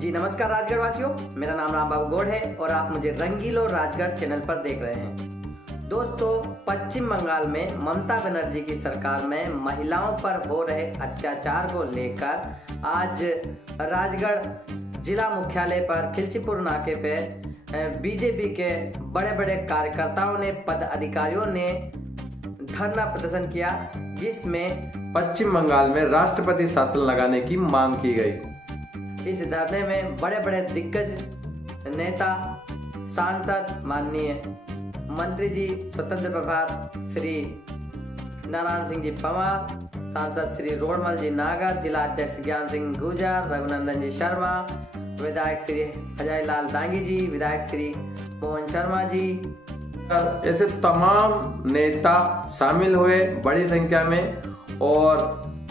जी नमस्कार राजगढ़ वासियों, मेरा नाम राम बाबू गौड़ है और आप मुझे रंगीलो राजगढ़ चैनल पर देख रहे हैं। दोस्तों, पश्चिम बंगाल में ममता बनर्जी की सरकार में महिलाओं पर हो रहे अत्याचार को लेकर आज राजगढ़ जिला मुख्यालय पर खिलचीपुर नाके पे बीजेपी के बड़े बड़े कार्यकर्ताओं ने, पदाधिकारियों ने धरना प्रदर्शन किया, जिसमें पश्चिम बंगाल में राष्ट्रपति शासन लगाने की मांग की गई। इस धरने में बड़े बड़े दिग्गज नेता, सांसद, माननीय मंत्री जी, स्वतंत्र प्रभार श्री नारायण सिंह जी पवार, सांसद श्री रोडमल जी नागर, जिला अध्यक्ष ज्ञान सिंह गुर्जर, रघुनंदन जी शर्मा, विधायक श्री अजय लाल दांगी जी, विधायक श्री मोहन शर्मा जी, ऐसे तमाम नेता शामिल हुए बड़ी संख्या में। और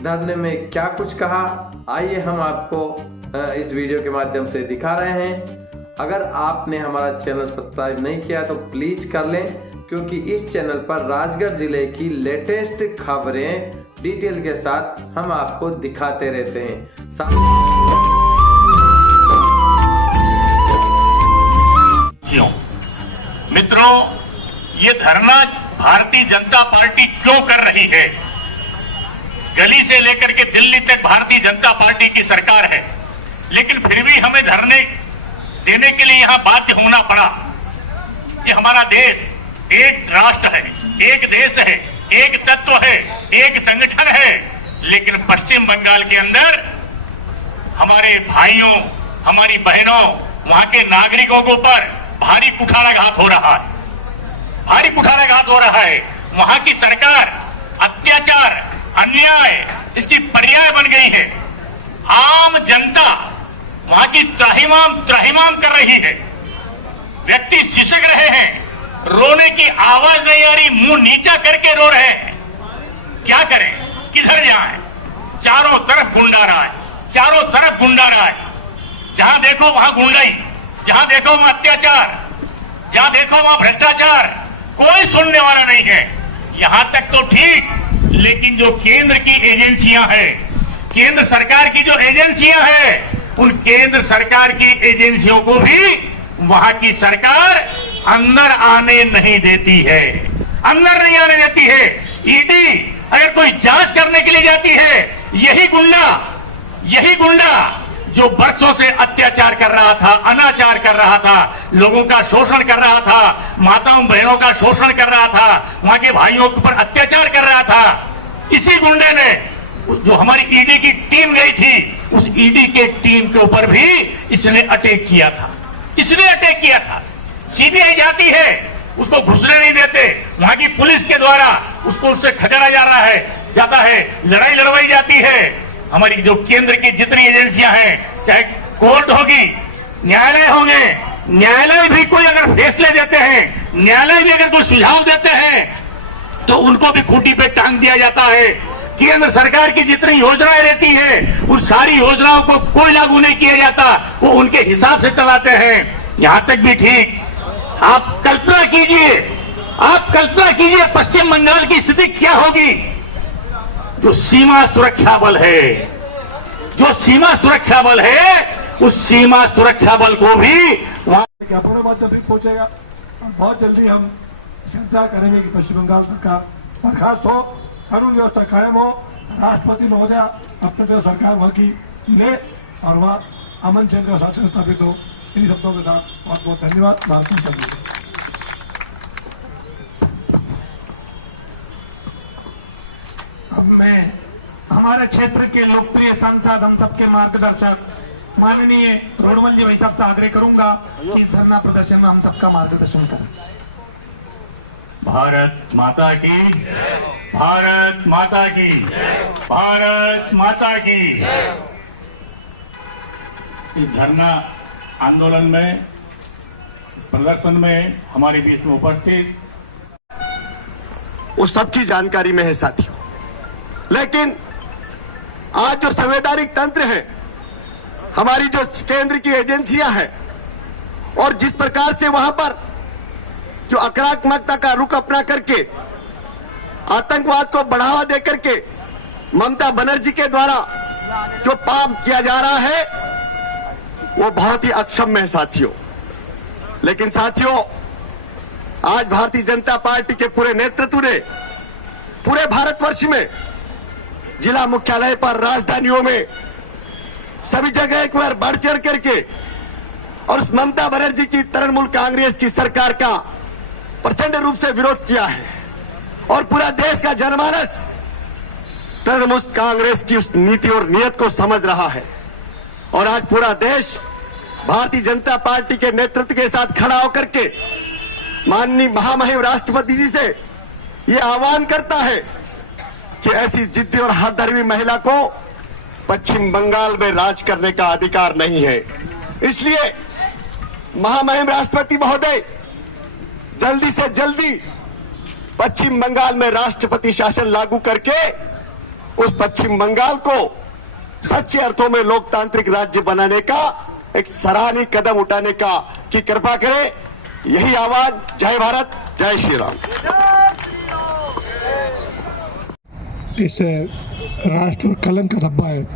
धरने में क्या कुछ कहा, आइए हम आपको इस वीडियो के माध्यम से दिखा रहे हैं। अगर आपने हमारा चैनल सब्सक्राइब नहीं किया तो प्लीज कर लें, क्योंकि इस चैनल पर राजगढ़ जिले की लेटेस्ट खबरें डिटेल के साथ हम आपको दिखाते रहते हैं। मित्रों, ये धरना भारतीय जनता पार्टी क्यों कर रही है? गली से लेकर के दिल्ली तक भारतीय जनता पार्टी की सरकार है, लेकिन फिर भी हमें धरने देने के लिए यहां बाध्य होना पड़ा। कि हमारा देश एक राष्ट्र है, एक देश है, एक तत्व है, एक संगठन है, लेकिन पश्चिम बंगाल के अंदर हमारे भाइयों, हमारी बहनों, वहां के नागरिकों के ऊपर भारी कुठाराघात हो रहा है, भारी कुठाराघात हो रहा है। वहां की सरकार अत्याचार, अन्याय, इसकी पर्याय बन गई है। आम जनता वहां की त्राहिमाम कर रही है। व्यक्ति सिसक रहे हैं, रोने की आवाज नहीं आ रही, मुंह नीचा करके रो रहे हैं। क्या करें, किधर जाएं? चारों तरफ गुंडा राज, चारों तरफ गुंडा राज। जहां देखो वहां गुंडाई, जहां देखो वहां अत्याचार, जहां देखो वहां भ्रष्टाचार, कोई सुनने वाला नहीं है। यहां तक तो ठीक, लेकिन जो केंद्र की एजेंसियां हैं, केंद्र सरकार की जो एजेंसियां हैं, उन केंद्र सरकार की एजेंसियों को भी वहां की सरकार अंदर आने नहीं देती है, अंदर नहीं आने देती है। ईडी अगर कोई जांच करने के लिए जाती है, यही गुंडा जो बरसों से अत्याचार कर रहा था, अनाचार कर रहा था, लोगों का शोषण कर रहा था, माताओं बहनों का शोषण कर रहा था, वहां के भाइयों के ऊपर अत्याचार कर रहा था, इसी गुंडे ने, जो हमारी ईडी की टीम गई थी, उस ईडी के टीम के ऊपर भी इसने अटैक किया था, इसने अटैक किया था। सीबीआई जाती है, उसको घुसने नहीं देते, वहां की पुलिस के द्वारा उसको उससे खदेड़ा जाता है, लड़ाई लड़वाई जाती है। हमारी जो केंद्र की जितनी एजेंसियां हैं, चाहे कोर्ट होगी, न्यायालय होंगे, न्यायालय भी कोई अगर फैसले देते हैं, न्यायालय भी अगर कोई सुझाव देते हैं, तो उनको भी खूंटी पे टांग दिया जाता है। केंद्र सरकार की जितनी योजनाएं रहती है, उन सारी योजनाओं को कोई लागू नहीं किया जाता, वो उनके हिसाब से चलाते हैं। यहां तक भी ठीक, आप कल्पना कीजिए पश्चिम बंगाल की स्थिति क्या होगी। जो सीमा सुरक्षा बल है, उस सीमा सुरक्षा बल को भी वहां ज्ञापनों माध्यम तक पहुंचेगा। और बहुत जल्दी हम चिंता करेंगे कि पश्चिम बंगाल सरकार बर्खास्त हो, कानून व्यवस्था कायम हो, राष्ट्रपति महोदय अपने जो सरकार वह की ले और वह अमन चैन का शासन स्थापित हो। इन शब्दों के साथ बहुत बहुत धन्यवाद। भारत माता की जय। अब मैं हमारे क्षेत्र के लोकप्रिय सांसद, हम सबके मार्गदर्शक माननीय रोडमल जी भाई साहब से आग्रह करूंगा कि धरना प्रदर्शन में हम सबका मार्गदर्शन करें। भारत माता की, भारत माता की, भारत माता की। इस धरना आंदोलन में, इस प्रदर्शन में हमारे बीच में उपस्थित वो सबकी जानकारी में है साथियों। लेकिन आज जो संवैधानिक तंत्र है, हमारी जो केंद्र की एजेंसियां हैं, और जिस प्रकार से वहां पर जो आक्रामकता का रुख अपना करके आतंकवाद को बढ़ावा देकर के ममता बनर्जी के द्वारा जो पाप किया जा रहा है, वो बहुत ही अक्षम्य है साथियों। लेकिन साथियों, आज भारतीय जनता पार्टी के पूरे नेतृत्व ने पूरे भारतवर्ष में जिला मुख्यालय पर, राजधानियों में, सभी जगह एक बार बढ़ चढ़ करके और उस ममता बनर्जी की तृणमूल कांग्रेस की सरकार का प्रचंड रूप से विरोध किया है। और पूरा देश का जनमानस तृणमूल कांग्रेस की उस नीति और नियत को समझ रहा है। और आज पूरा देश भारतीय जनता पार्टी के नेतृत्व के साथ खड़ा होकर के माननीय महामहिम राष्ट्रपति जी से ये आह्वान करता है कि ऐसी जिद्दी और हरधर्मी महिला को पश्चिम बंगाल में राज करने का अधिकार नहीं है। इसलिए महामहिम राष्ट्रपति महोदय जल्दी से जल्दी पश्चिम बंगाल में राष्ट्रपति शासन लागू करके उस पश्चिम बंगाल को सच्चे अर्थों में लोकतांत्रिक राज्य बनाने का एक सराहनीय कदम उठाने का की कृपा करें। यही आवाज। जय भारत, जय श्री राम। इस राष्ट्र कलंक का धब्बा है।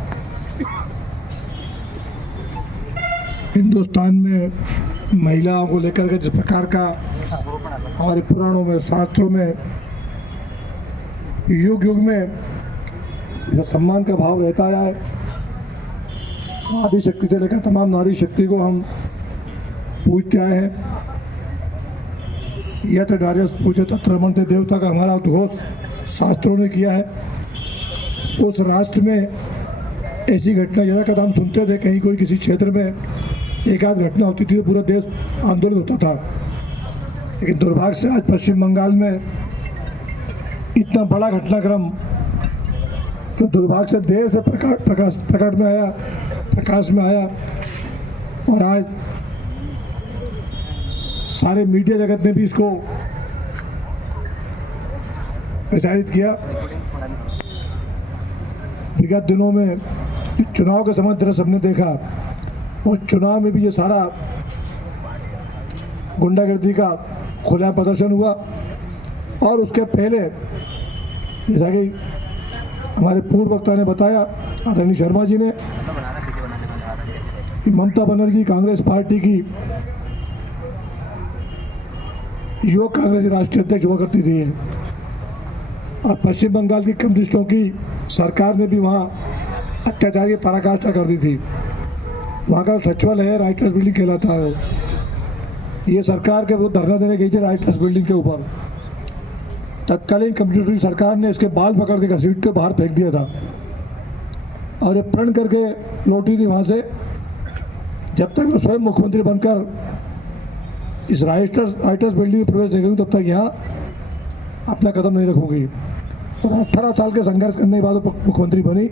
हिंदुस्तान में महिलाओं को लेकर के जिस प्रकार का हमारे पुराणों में, शास्त्रों में युग युग में सम्मान का भाव रहता आया है। आदि शक्ति से लेकर तमाम नारी शक्ति को हम पूजते आए हैं। यह तो डार्यस पूजे तत्र रमन्ते देवता का हमारा उद्घोष शास्त्रों ने किया है। उस राष्ट्र में ऐसी घटना ज़्यादा कदम सुनते थे, कहीं कोई किसी क्षेत्र में एक आध घटना होती थी तो पूरा देश आंदोलन होता था। लेकिन दुर्भाग्य से आज पश्चिम बंगाल में इतना बड़ा घटनाक्रम जो दुर्भाग्य से देर से प्रकाश में आया और आज सारे मीडिया जगत ने भी इसको प्रचारित किया। विगत दिनों में चुनाव के समय दृश्य हमने देखा और चुनाव में भी ये सारा गुंडागर्दी का खुला प्रदर्शन हुआ। और उसके पहले जैसा कि हमारे पूर्व वक्ता ने बताया, आदरणीय शर्मा जी ने, कि ममता बनर्जी कांग्रेस पार्टी की युवक कांग्रेस राष्ट्रीय अध्यक्ष हुआ करती थी और पश्चिम बंगाल की कम्युनिस्टों की सरकार ने भी वहाँ अत्याचार की पराकाष्ठा कर दी थी। वहाँ का सचिवालय है, राइटर्स बिल्डिंग कहलाता है। ये सरकार के विरुद्ध धरना देने गई थी राइटर्स बिल्डिंग के ऊपर। तत्कालीन कम्युनिस्ट सरकार ने इसके बाल पकड़ के घसीट के बाहर फेंक दिया था और ये प्रण करके लौटी थी वहाँ से। जब तक मैं स्वयं मुख्यमंत्री बनकर इस राइटर्स बिल्डिंग में प्रवेश देखेंगे तब तक यहाँ अपना कदम नहीं रखूंगी। और 18 साल के संघर्ष करने के बाद मुख्यमंत्री बनी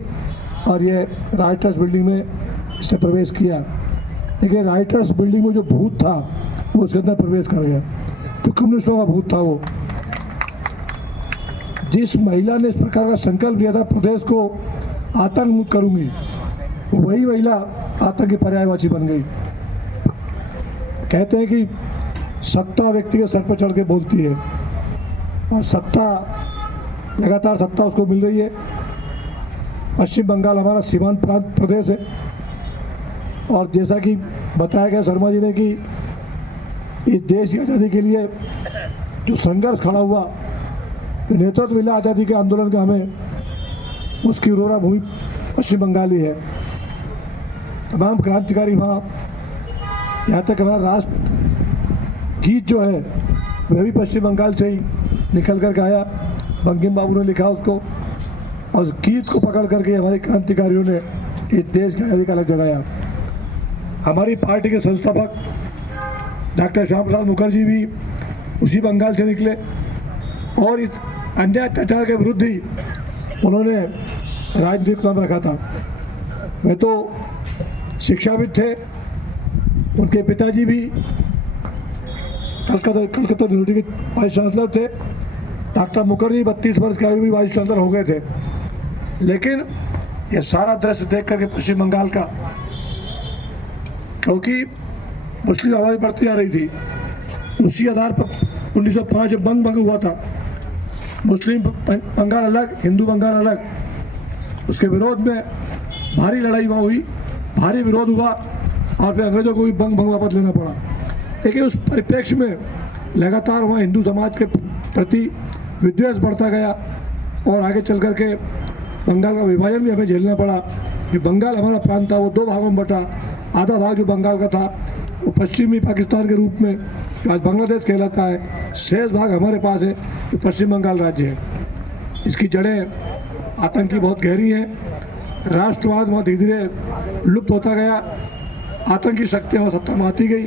और ये राइटर्स बिल्डिंग में इसने प्रवेश किया। लेकिन राइटर्स बिल्डिंग में जो भूत था वो उसके अंदर प्रवेश कर गया। तो कम्युनिस्टों का भूत था वो। जिस महिला ने इस प्रकार का संकल्प लिया था प्रदेश को आतंक मुक्त करूंगी, वही महिला आतंक की पर्यायवाची बन गई। कहते हैं कि सत्ता व्यक्ति के सर पर चढ़ के बोलती है और सत्ता लगातार सत्ता उसको मिल रही है। पश्चिम बंगाल हमारा सीमांत प्रांत प्रदेश है और जैसा कि बताया गया शर्मा जी ने कि इस देश की आज़ादी के लिए जो संघर्ष खड़ा हुआ, जो नेतृत्व मिला आज़ादी के आंदोलन का हमें, उसकी उर्वरा भूमि पश्चिम बंगाल ही है। तमाम क्रांतिकारी वहाँ, यहाँ तक हमारा राष्ट्र गीत जो है वह भी पश्चिम बंगाल से ही निकल कर के आया। बंकिम बाबू ने लिखा उसको और उस गीत को पकड़ करके हमारे क्रांतिकारियों ने इस देश की आज़ादी का अलग जगाया। हमारी पार्टी के संस्थापक डॉक्टर श्यामा प्रसाद मुखर्जी भी उसी बंगाल से निकले और इस अन्याय अत्याचार के विरुद्ध ही उन्होंने राजनीतिक कदम रखा था। वे तो शिक्षाविद थे, उनके पिताजी भी कलकत्ता यूनिवर्सिटी के वाइस चांसलर थे। डॉक्टर मुखर्जी 32 वर्ष के आयु भी वाइस चांसलर हो गए थे। लेकिन ये सारा दृश्य देख करके पश्चिम बंगाल का, क्योंकि मुस्लिम आबादी बढ़ती आ रही थी, उसी आधार पर 1905 जब बंग हुआ था, मुस्लिम बंगाल अलग, हिंदू बंगाल अलग, उसके विरोध में भारी लड़ाई वहाँ हुई, भारी विरोध हुआ और फिर अंग्रेजों को भी बंग वापस लेना पड़ा। लेकिन उस परिप्रेक्ष्य में लगातार वहाँ हिंदू समाज के प्रति विद्वेष बढ़ता गया और आगे चल कर के बंगाल का विभाजन भी हमें झेलना पड़ा। जो बंगाल हमारा प्रांत था वो दो भागों में बटा। आधा भाग जो बंगाल का था वो पश्चिमी पाकिस्तान के रूप में जो आज बांग्लादेश कहलाता है, शेष भाग हमारे पास है जो पश्चिम बंगाल राज्य है। इसकी जड़ें आतंक की बहुत गहरी हैं। राष्ट्रवाद वहाँ धीरे धीरे लुप्त होता गया, आतंकी शक्तियाँ वहाँ सत्ता में आती गई